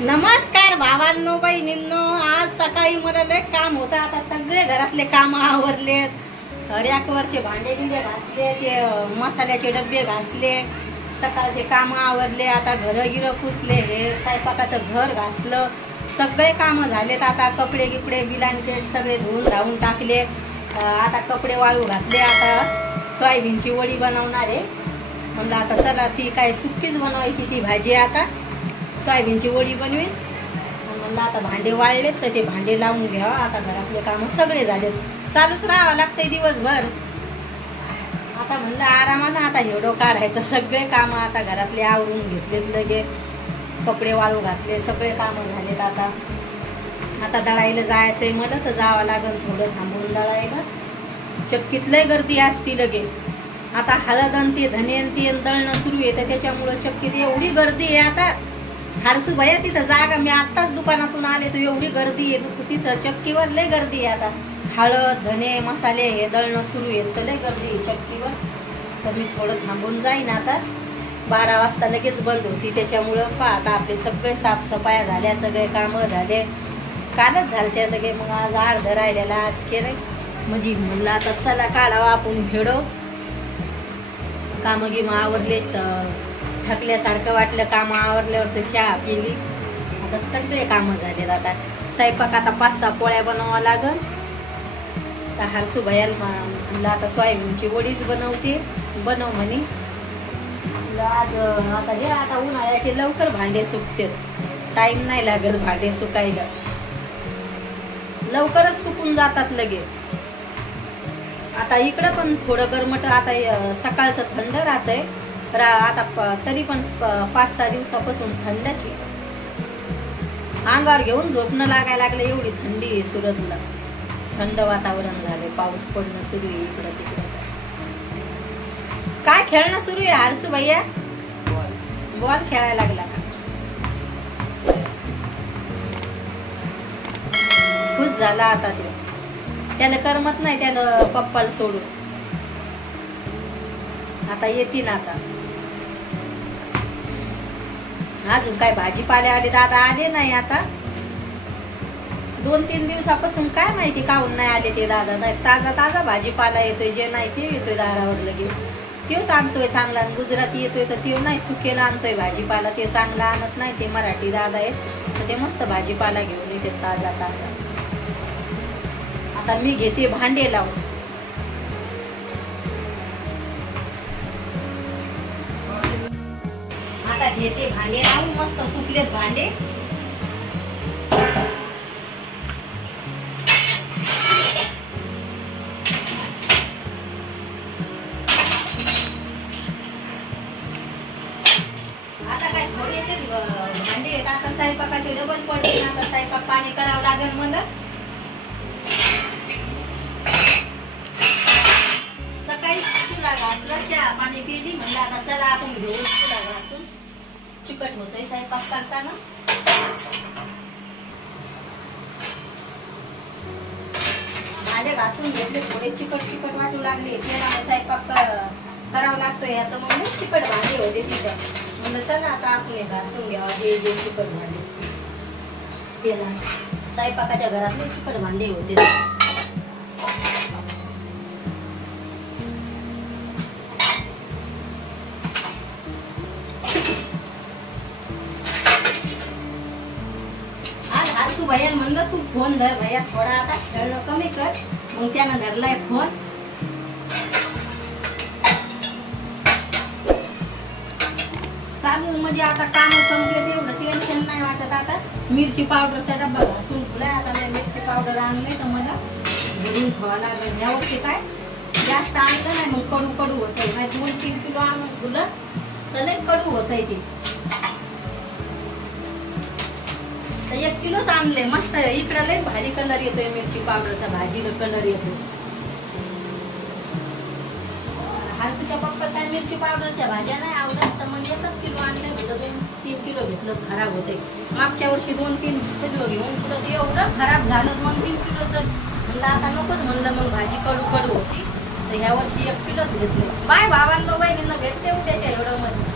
नमस्कार भावांनो बहिणींनो, आज सकाळी मला लय काम होतं. आता सगळे घरातले काम आवरलेत. रॅकवरचे भांडे बिंडे घासले, ते मसाल्याचे डबे घासले, सकाळचे काम आवरले. आता घर गिर पुसले, हे स्वयंपाकाचं घर घासलं, सगळे काम झालेत. आता कपडे गिपडे ब्लँकेट सगळे धुवून धावून टाकले. आता कपडे वाळू घातले. आता सोयाबीनची वडी बनवणार आहे. म्हणलं आता चला ती काय सुक्कीच बनवायची ती भाजी. आता सोयाबीनची वडी बनवेन. म्हणलं आता भांडे वाळलेत तर ते भांडे लावून घ्यावा. आता घरातले काम सगळे झालेत, चालूच राहावं लागतंय दिवसभर. आता म्हणलं आरामानं आता हेडो काढायचं. सगळे काम आता घरातले आवरून घेतलेत, लगे कपडे वाळू घातले, सगळे काम झालेत. आता दळायला जायचंय मला, तर जावं लागेल थोडं थांबून दळायला. चक्कीत लय गर्दी असती लगे. आता हळद आणि धने आणि दळणं सुरू आहे, त्याच्यामुळं चक्कीत एवढी गर्दी आहे. आता हारसू भैया तिथं जागा, मी आत्ताच दुकानातून आले तर एवढी गर्दी आहे तिथं चक्कीवर, लय गर्दी आहे. आता हळद धने मसाले हे दळणं सुरू आहे, तर लय गर्दी आहे चक्कीवर. तर मी थोडं थांबून जाईन. आता 12 वाजता लगेच बंद होती, त्याच्यामुळं आता आपले सगळे साफसफाया झाल्या, सगळे कामं झाले, कालच झालत्या लगे. मग आज अर्ध राहिलेला आज केलंय. म्हणजे म्हणलं आता चला काढावा आपण व्हिडिओ. कामं गिमं आवरले, थकल्यासारखं वाटलं. कामं आवरल्यावर तर चहा पिली. आता सगळे कामं झालेत. आता स्वयंपाक आता 5-6 पोळ्या बनवावं लागल. तर हारसू भैयाला म्हणलं आता सोयाबीनची वडीच बनवते, बनव म्हणे. आज आता हे आता उन्हाळ्याचे लवकर भांडे सुकते, टाइम नाही लागत भांडे सुकायला, लवकरच सुकून जातात लगे. आता इकडं पण थोडं गरमट, आता सकाळचं थंड राहतंय. आता तरी पण 5-6 दिवसापासून थंडाची अंगावर घेऊन झोपणं लागायला लागलं. एवढी थंडी आहे सुरतला, थंड वातावरण झालंय, पाऊस पडणं सुरू आहे इकडं तिकडं. काय खेळणं सुरू आहे हारसू भैया? बॉल खेळायला लागला का? खुश झाला आता ते. त्याला करमत नाही त्याला पप्पाला सोडून. आता येतील. आता अजून काय भाजीपाले आले, दादा आले नाही. आता 2-3 दिवसापासून काय माहिती काहून नाही आले ते दादा. ताजा ताजा भाजीपाला येतोय, जे नाही ते येतोय दारावर लगे. तेच आणतोय चांगला. गुजराती येतोय तर ते नाही सुकेला आणतोय भाजीपाला, ते चांगला आणत नाही. ते मराठी दादा आहेत तर ते मस्त भाजीपाला घेऊन येते ताजा ताजा. आता मी घेते भांडे लावून. आता घेते भांडे लावून, मस्त सुकलेत भांडे. आता काय थोडेसे भांडे आहेत. आता स्वयंपाकाचे डबल पडते. आता स्वयंपाक पाणी करावं लागेल मला. सकाळी चुला घासला, चहा पाणी पिली. म्हणलं आता चला आपण घेऊ चुला घासून, चिकट होतोय स्वयंपाक करताना. भांडे घासून घेतले, थोडे चिकट वाटू लागले. त्याला स्वयंपाक करावं लागतोय. आता मग चिकट भांडे होते तिथं. म्हणलं चला आता आपले घासून घ्यावा जे जे चिकट भांडे. त्याला स्वयंपाकाच्या घरातले चिकट भांडे होते. भैया म्हणलं तू फोन धर भैया, थोडा आता खेळणं कमी कर. मग त्यानं धरलाय फोन. चालू म्हणजे आता काम संपले, एवढं टेन्शन नाही वाटत. आता मिरची पावडरचा डब्बा घासून ठेवलाय. आता नाही मिरची पावडर आणले तर मला घरून ठेवा लागेल. यावर्षी काय जास्त आणलं नाही, मग कडू होतंय. नाही 2-3 किलो आणून ठेवलं तर लय कडू होतंय ते. 1 किलोच आणले. मस्त इकडं लय भारी कलर येतोय मिरची पावडरचा, भाजीला कलर येतो. हारसूच्या पप्पा काय मिरची पावडरच्या भाज्या नाही आवडत, तर मग 1 किलो आणले. म्हणजे 2-3 किलो घेतलं खराब होते. मागच्या वर्षी 2-3 किलो घेऊन पुढं एवढं खराब झालं 2-3 किलोचं. म्हणलं आता नकोच, म्हणलं मग भाजी कडू होती. तर ह्या वर्षी 1 किलोच घेतले. बाय भावांनो बहिणींना भेटते उद्याच्या एवढं मध्ये.